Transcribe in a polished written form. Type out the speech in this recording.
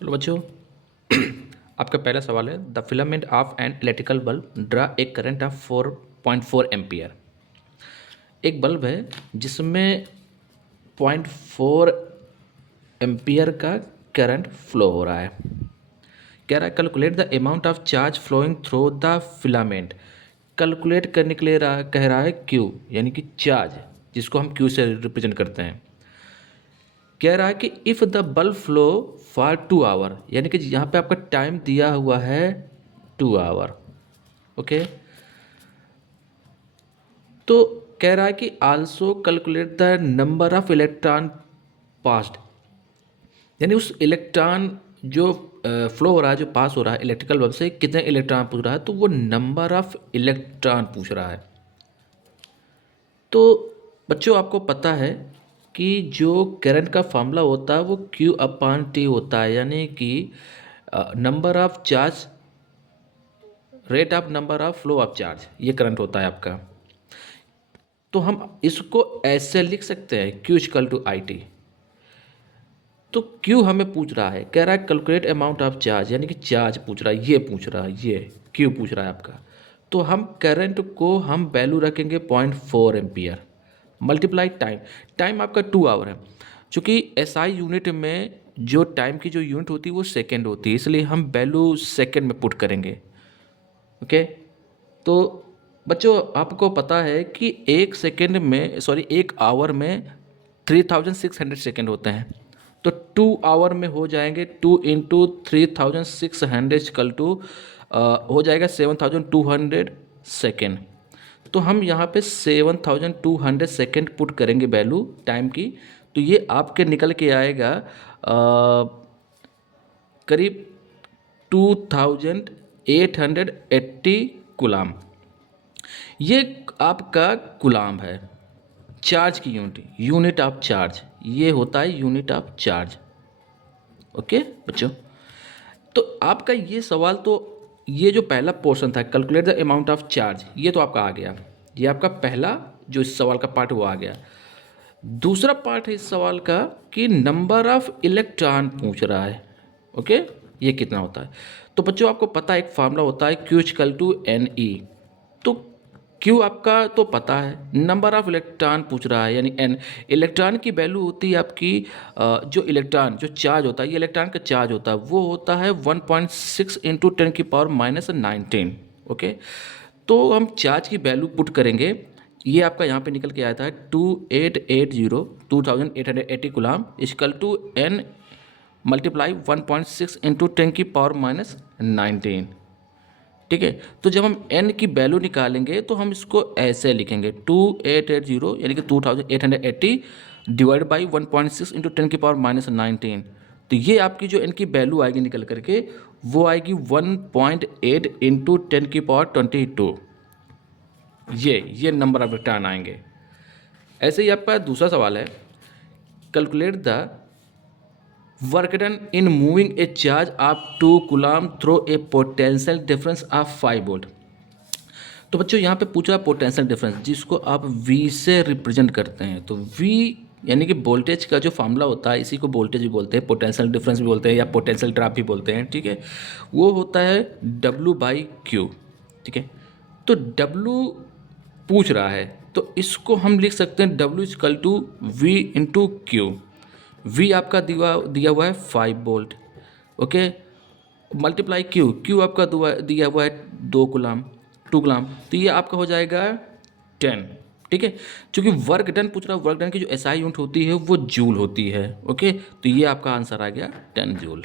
Hello बच्चों। आपका पहला सवाल है, the filament of an electrical bulb draw a current of 4.4 ampere. एक बल्ब है जिसमें 0.4 एम्पियर का करंट फ्लो हो रहा है। कह रहा है calculate the amount of charge flowing through the filament. Calculate करने के लिए कह रहा है क्यू, यानी कि चार्ज, जिसको हम क्यू से रिप्रेजेंट करते हैं। कह रहा है कि if the bulb flow for 2 hour, यानी कि यहाँ पे आपका टाइम दिया हुआ है 2 आवर। ओके, तो कह रहा है कि also calculate the number of electron passed, यानी उस इलेक्ट्रॉन जो फ्लो हो रहा है, जो पास हो रहा है इलेक्ट्रिकल बल्ब से, कितने इलेक्ट्रॉन पूछ रहा है, तो वो नंबर ऑफ इलेक्ट्रॉन पूछ रहा है। तो बच्चों आपको पता है कि जो करंट का फार्मूला होता है वो Q अपान टी होता है, यानी कि number of charge, rate of number of flow of charge, ये करंट होता है आपका। तो हम इसको ऐसे लिख सकते हैं, Q equal to I T. तो Q हमें पूछ रहा है, कह रहा है कैलकुलेट अमाउंट ऑफ चार्ज, यानी कि चार्ज पूछ रहा है, ये पूछ रहा है, ये Q पूछ रहा है आपका। तो हम करंट को हम वैल्यू रखेंगे 0.4 एम्पियर मल्टीप्लाई टाइम। टाइम आपका 2 आवर है। चूँकि एसआई यूनिट में जो टाइम की जो यूनिट होती है वो सेकेंड होती है, इसलिए हम वैल्यू सेकेंड में पुट करेंगे। ओके, तो बच्चों आपको पता है कि एक आवर में 3600 सेकेंड होते हैं। तो 2 आवर में हो जाएंगे 2 इंटू 3600 इक्वल टू हो जाएगा 7200 सेकेंड। तो हम यहाँ पे 7200 सेकेंड पुट करेंगे वैल्यू टाइम की। तो ये आपके निकल के आएगा करीब 2880 गुलाम। ये आपका गुलाम है, चार्ज की यूनिट ऑफ चार्ज, ये होता है यूनिट ऑफ चार्ज। ओके बच्चों, तो आपका ये सवाल, तो ये जो पहला पोर्शन था calculate the amount of charge, ये तो आपका आ गया। ये आपका पहला जो इस सवाल का पार्ट वो आ गया। दूसरा पार्ट है इस सवाल का कि नंबर ऑफ इलेक्ट्रॉन पूछ रहा है। ओके, ये कितना होता है। तो बच्चों आपको पता है एक फार्मूला होता है Q equal to N E. तो Q आपका तो पता है, नंबर ऑफ इलेक्ट्रॉन पूछ रहा है, यानी n। इलेक्ट्रॉन की वैल्यू होती है आपकी जो इलेक्ट्रॉन जो चार्ज होता है, ये इलेक्ट्रॉन का चार्ज होता है, वो होता है 1.6 इंटू 10⁻⁻⁹। ओके, तो हम चार्ज की वैल्यू पुट करेंगे। ये आपका यहाँ पे निकल के आया था 2880 गुलाम equal to n multiply 1.6 into 10⁻⁻⁹। ठीक है, तो जब हम n की वैल्यू निकालेंगे तो हम इसको ऐसे लिखेंगे 2880 यानी कि 2880 डिवाइड बाई 1.6 इंटू 10⁻⁻⁹। तो ये आपकी जो n की वैल्यू आएगी निकल करके, वो आएगी 1.8 इंटू 10⁻22। ये नंबर ऑफ इलेक्ट्रॉन आएंगे। ऐसे ही आपका दूसरा सवाल है, calculate the work done in moving A charge of 2 coulomb through a potential difference of 5 volt. तो बच्चों यहाँ पे पूछ रहा है पोटेंशियल डिफरेंस, जिसको आप V से रिप्रेजेंट करते हैं। तो V यानी कि वोल्टेज का जो फार्मूला होता है, इसी को वोल्टेज भी बोलते हैं, पोटेंशियल डिफरेंस भी बोलते हैं, या पोटेंशियल ड्रॉप भी बोलते हैं। ठीक है, वो होता है W/Q। ठीक है, तो W पूछ रहा है, तो इसको हम लिख सकते हैं W equal to V into Q. V आपका दिया हुआ है 5 वोल्ट। ओके, मल्टीप्लाई क्यू आपका दिया हुआ है 2 गुलाम, तो ये आपका हो जाएगा 10। ठीक है, क्योंकि वर्क डन पूछ रहा है, वर्क डन की जो SI यूनिट होती है वो जूल होती है। ओके, तो ये आपका आंसर आ गया 10 जूल।